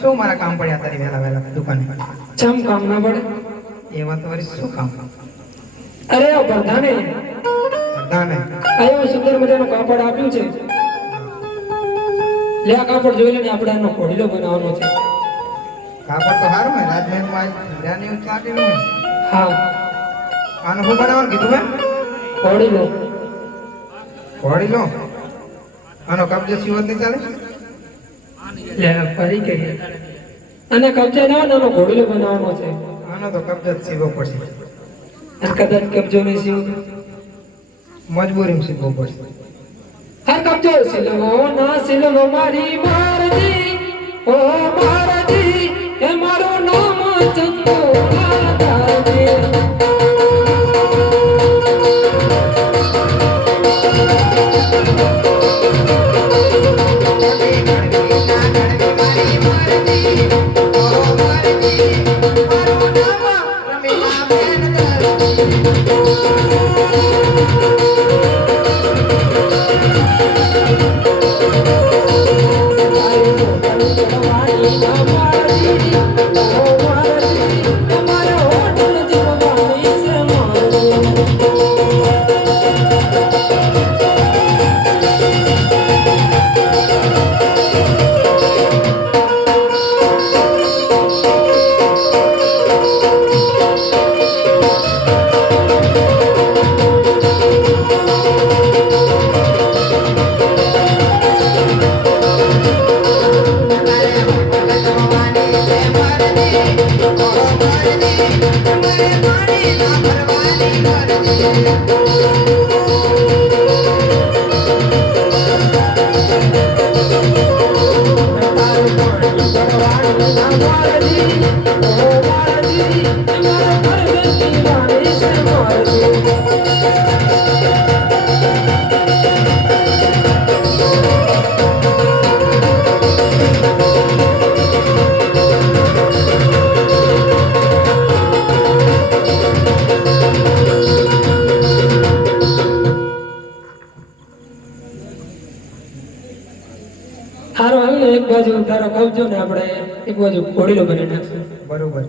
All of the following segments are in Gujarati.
શું મારા કામ પડ્યા તારી વેલા વેલા દુકાને? ચમ કામ ના પડે? એ વાત વળી શું કામ? અરે આ પ્રધાને પ્રધાને આયો સુંદર મજાનું કાપડ આપ્યું છે. લે આ કાપડ જોઈ લે ને, આપણે આનો ઘોડીલો બનાવવાનો છે. કાપડ તો સારું હે, રાજમહેલમાં હીરાની ચાટીનું હે. હા, આનું શું બનાવવાનું કીધું હે? ઘોડીલો. ઘોડી લો. આનો કબજો સિવત નહીં ચાલે? લે ફરી કરીએ. અને કબજે ના હોય ને, આનો ઘોડીલો બનાવવાનો છે. આનો તો કબજો જ સીવો પડશે. અને કદાચ કબજો નહીં સીવું તો? મજબૂરીમાં સીવવો પડશે. હર કબજો સિલવો ના સિલવો મારી મારજી, ઓ મારજી, એ મારું નામ ચંદો રાધાજી. એક બાજુ તારો કબજો ને આપણે એક બાજુ ઘોડીલો બનાવી નાખશું. બરોબર.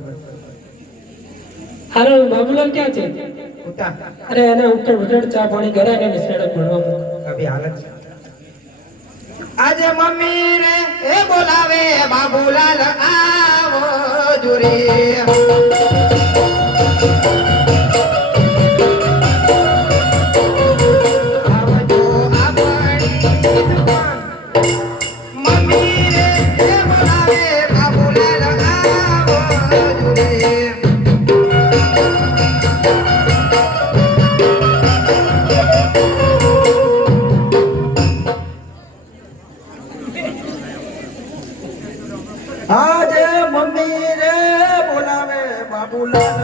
હારો બાબુલાલ ક્યાં છે? ઉતા અરે એને ઉઠડ ઉઠડ ચા પાણી કરાય ને નિસેડે ભણવા. અભી હાલત છે. આજે મમ્મી રે એ બોલાવે બાબુલાલ આવો જુરે. આજે મમ્મી રે બોલાવે બાબુલાલ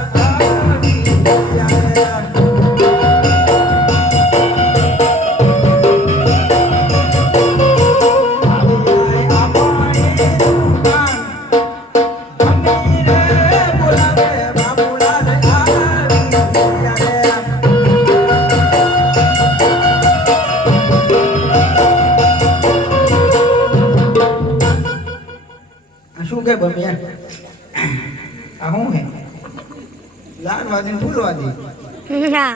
શું કે બમિયા? આ શું હે? લાડવાદી ને ફૂલવાદી? ના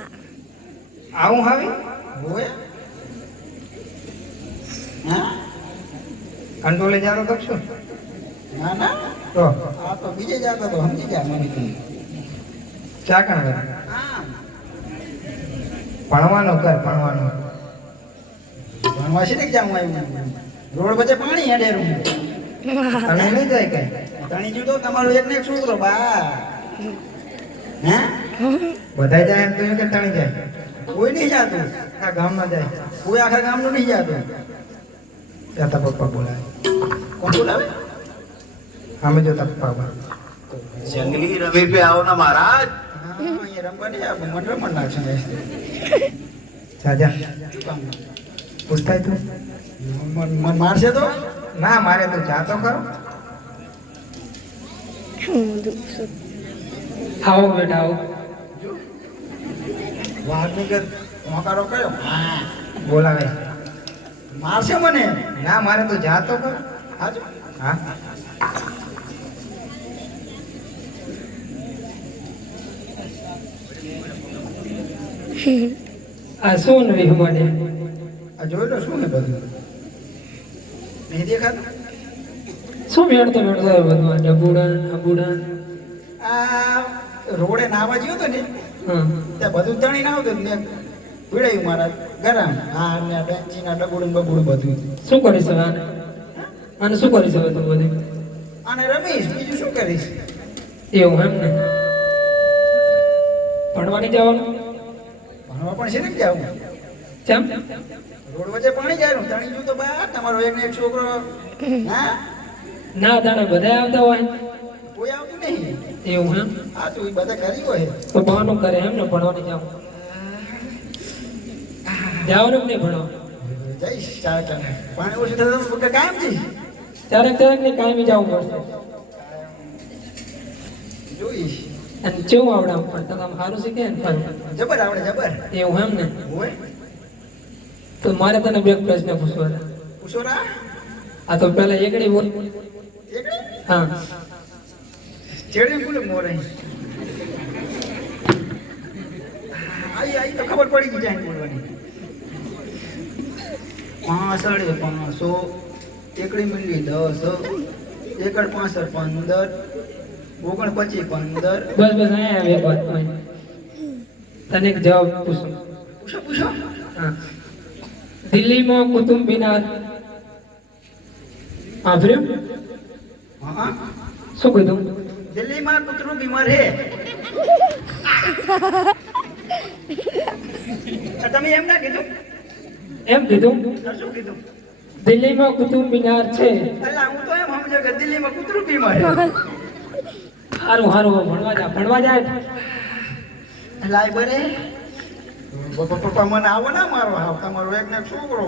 આવું હવે હોય. હા કંટ્રોલે જાતો તો શું? ના ના, તો આ તો બીજે જાતો તો સમજી જા મને તું. ચા કણ કરે? હા ભણવાનું કર, ભણવાનું. ભણવા છે ને જાઉં આવ્યું. રોડ વચ્ચે પાણી હેડેરું. તને નહીં જાય કઈ? તણી જુદો તમારો એક ને એક છોકરો બા. હે બધાય જાય એમ તો એમ કે તણી જાય? કોઈ નહીં જાતું. આ ગામમાં જાય? કોઈ આખા ગામનું નહીં જાતું. ત્યાં તા પપ્પા બોલાવે. કોણ બોલાવે? અમે જોતા પપ્પા બોલાવે. જંગલી રમી पे आओ ना महाराज. હા અહીંયા રમવા નહીં આવે. મને રમણ નાખશે. જા જા. શું કામ? પૂછતાય તું? મન મારશે તો? ના મારે તું જાતો કરો. આવો બેટા આવો. વાઘની કે મોકારો કયો? હા બોલાવે. મારશે મને. ના મારે તું જાતો કર. હાજુ હા આ શું નવી માટે આ જોઈ લો શું ને બધું નહીં દેખાતું શું મેળતો હોય બધું આ ડબુડા આબુડા આ રોડે નાવા ગયો હતો ને હા ત્યાં બધું તણી ના આવતું મેં પીડાયું મારા ગરમ હા ને બેન્ચીના ડબુડું બબુડું બધું શું કરીશ હવે આને આને શું કરીશ હવે તું બધું અને રમીશ બીજું શું કરીશ એવું એમ ને ભણવાની જવાનું ભણવા પણ છે ને જાવું કેમ રોડ વચ્ચે પાણી જાય તણી ગયું તો બા તમારો એક ને એક છોકરો હા ના તાણે બધા આવતા હોય કોઈ આવતું નહીં એવું એમ આ તો એ બધા કરી હોય તો બહાનું કરે એમ ને ભણવાની જાવ જવાનું નહીં ભણવા જઈશ ચાર ટને પાણી ઓછું થતું તો કાયમ જઈશ ક્યારેક ને કાયમી જવું પડશે જોઈશ અને કેવું આવડે આમ પણ તમે આમ સારું શીખે ને પણ જબર આવડે જબર એવું એમ ને હોય તો મારે તને બે પ્રશ્ન પૂછવાના પૂછો રા આ તો પેલા એકડી બોલ એકડે હા ચેડી બોલે મોરે આઈ તો ખબર પડી ગઈ જાય બોલવાની 5 500 એકડી મિલી 10 એકડ 65 15 29 15 બસ બસ અહીંયા આવે એક વાત હોય. તને એક જવાબ પૂછું પૂછો પૂછો હા દિલ્હીમાં કુતુબ મિનાર આભર્યું હા શું કીધું દિલ્હીમાં કૂતરું બીમાર હે તમે એમ ના કીધું એમ કીધું તો શું કીધું દિલ્હીમાં કુતુબ મિનાર છે અલા હું તો એમ સમજો કે દિલ્હીમાં કૂતરું બીમાર હે સારું સારું ભણવા જાય લાય બરે પપ્પા મને આવો ના મારો હાવ તમારો એક ને એક છોકરો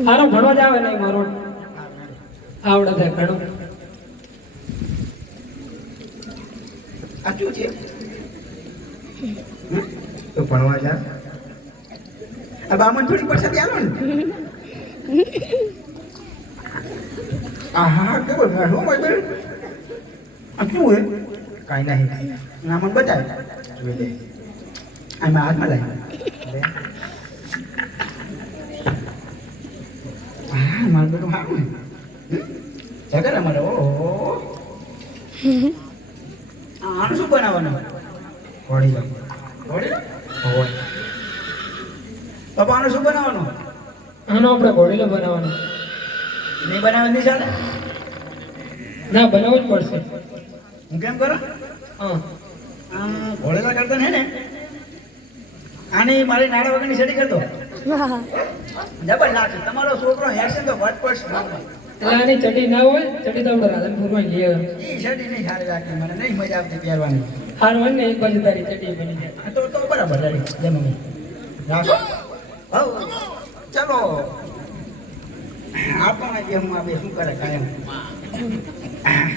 સારું ભણવા જ આવે નહીં મારો આવડે છે ઘણું આ શું છે તો ભણવા જા આ બામણ થોડી પરસાદી આલો ને આહા કેવો ગાઢો માર આ શું હે કાઈ નહીં ના મને બતાવ જોઈ લે આમાં હાથમાં લાય હા મારું બધું સારું ને જગર અમારે ઓહો આનું શું બનાવવાનું ઘોડી લો ઘોડી લો હોય પપ્પા આનું શું બનાવવાનું આનો આપણે ઘોડીલો બનાવવાનો નહીં બનાવે નહીં ચાલે ના બનાવવું જ પડશે હું કેમ કરું હા ઘોડેલા કરતા ને આની મારી નાડા વગરની સેટી કરતો જબર લાગે તમારો છોકરો હેરશે તો વટપટ એટલે આની ચડી ના હોય ચડી તો આપણે રાધનપુરમાં લઈ આવે એ સેટી નહીં સારી લાગતી મને નહીં મજા આવતી પહેરવાની હાર હોય ને એક બાજુ તારી ચડી બની જાય તો બરાબર રેડી જય મમ્મી રાખો હવ ચાલો આપણને જે હું આ બે શું કરે કાયમ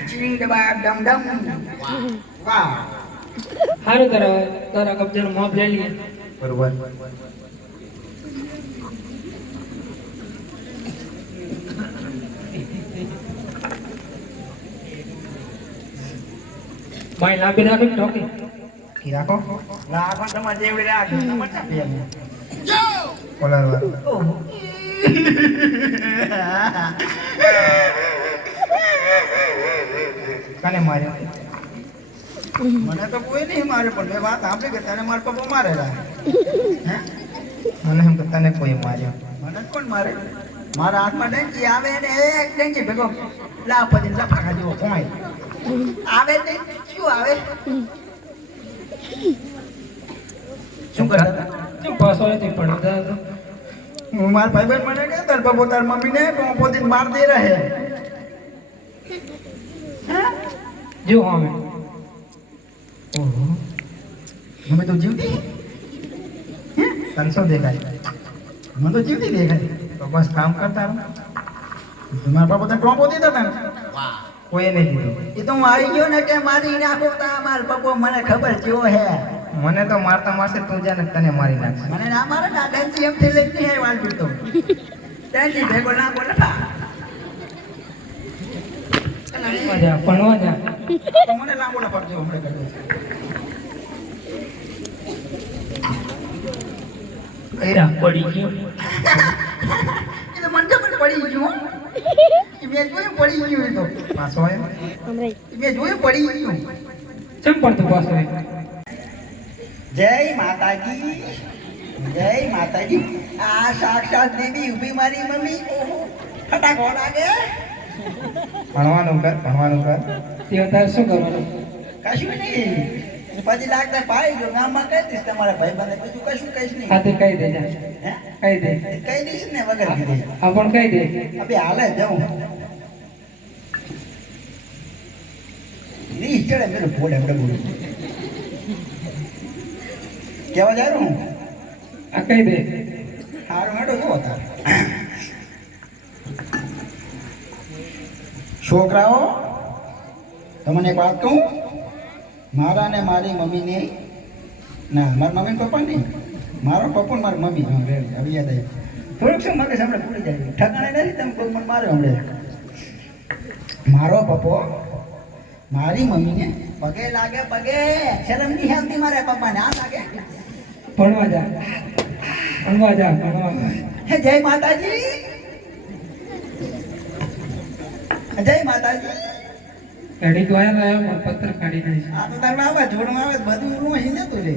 ચીંગ ડબા ડમ ડમ વાહ સારું તારા કબજાનું માપ લઈ લઈએ બરોબર ભાઈ લાંબી રાખી ટોકી રાખો રાખો તમારે જેવડી રાખો તમારે ચા પીએ કોલાર કાને માર્યો મને તો કોઈ નહીં મારે પણ મેં વાત સાંભળી કે તને મારા પપ્પા મારેલા હે મને એમ કે તને કોઈ માર્યો મને કોણ મારે મારા હાથમાં ડંકી આવે ને એક ડંકી ભેગો લાપતી લફાકા જેવો પોય આવે ને શું આવે શું કરતા કેમ પાછો હતી ભણતા હતા હું મારા ભાઈ મને કે તાર બાબો તાર મમ્મીને પોતે માર દે રહે જો અમે ઓહો મમ્મી તો જીવતી તનસો દેખાય મને તો જીવતી દેખાય તો બસ કામ કરતા રહો મારા બાપા તને ટોપો દીધો તને કોઈ નહીં દીધો એ તો હું આવી ગયો ને કે મારી નાખો તા માર પપ્પો મને ખબર ચેવો હે મને તો મારતા મારશે તું જાને તને મારી નાખશે મને ના મારે ના ડેન્સી એમ થી લઈ હે વાલ પીતો ડેન્સી ભેગો ના બોલે ભણવા જા ભણવા જા તો મને લાંબો ના પડજો હમણાં કરું એરા પડી ગયો એ તો મને ખબર પડી ગયું એ મેં જોયું પડી ગયું એ તો પાછો આવ્યો મેં જોયું પડી ગયું ચમ પડતું પાછો એ? જય માતાજી જય માતાજી આ સાક્ષાત દેવી ઊભી મારી મમ્મી ઓહો ફટાકો લાગે ભણવાનું કર તે તારે શું કરવાનું? કશું નહીં પછી લાગતા પાઈ ગયો ગામમાં કહી દઈશ તમારા ભાઈ બંધ બીજું કશું કહીશ નહીં હા તે કહી દે જા હે કહી દે કહી દઈશ ને વગર કીધે હા પણ કહી દે અબે હાલે જાઉં ની ચડે મેરું ફોડ આપણે બોલું કેવા જાય હું આ કહી દે હારું હેડો જો તાર છોકરાઓ તમને એક વાત કહું મારા ને મારી મમ્મીને ના મારા મમ્મી પપ્પા નહીં મારો પપ્પા ને મારી મમ્મી હા રેડી હવે યાદ આવી થોડુંક શું મગજ હમણાં ભૂલી જાય ઠકાણે નથી તમે કોઈ મને માર્યો હમણાં મારો પપ્પો મારી મમ્મીને પગે લાગે પગે શરમ નહીં આવતી મારા પપ્પાને આ લાગે ભણવા જા ભણવા જા ભણવા હે જય માતાજી જય માતાજી ગાડી તો આયા પણ પથ્થર કાઢી નાખી આ તો તારે આવે જોડું આવે બધું રૂમ અહીં જતું રે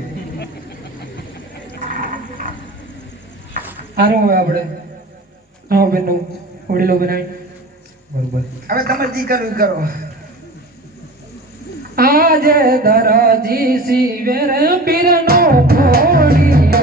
સારું હવે આપણે હા બેનો હોડીલો બનાવી બરોબર હવે તમારે જી કરવું કરો આજે દરાજી શિવેર પીરનો ઘોડી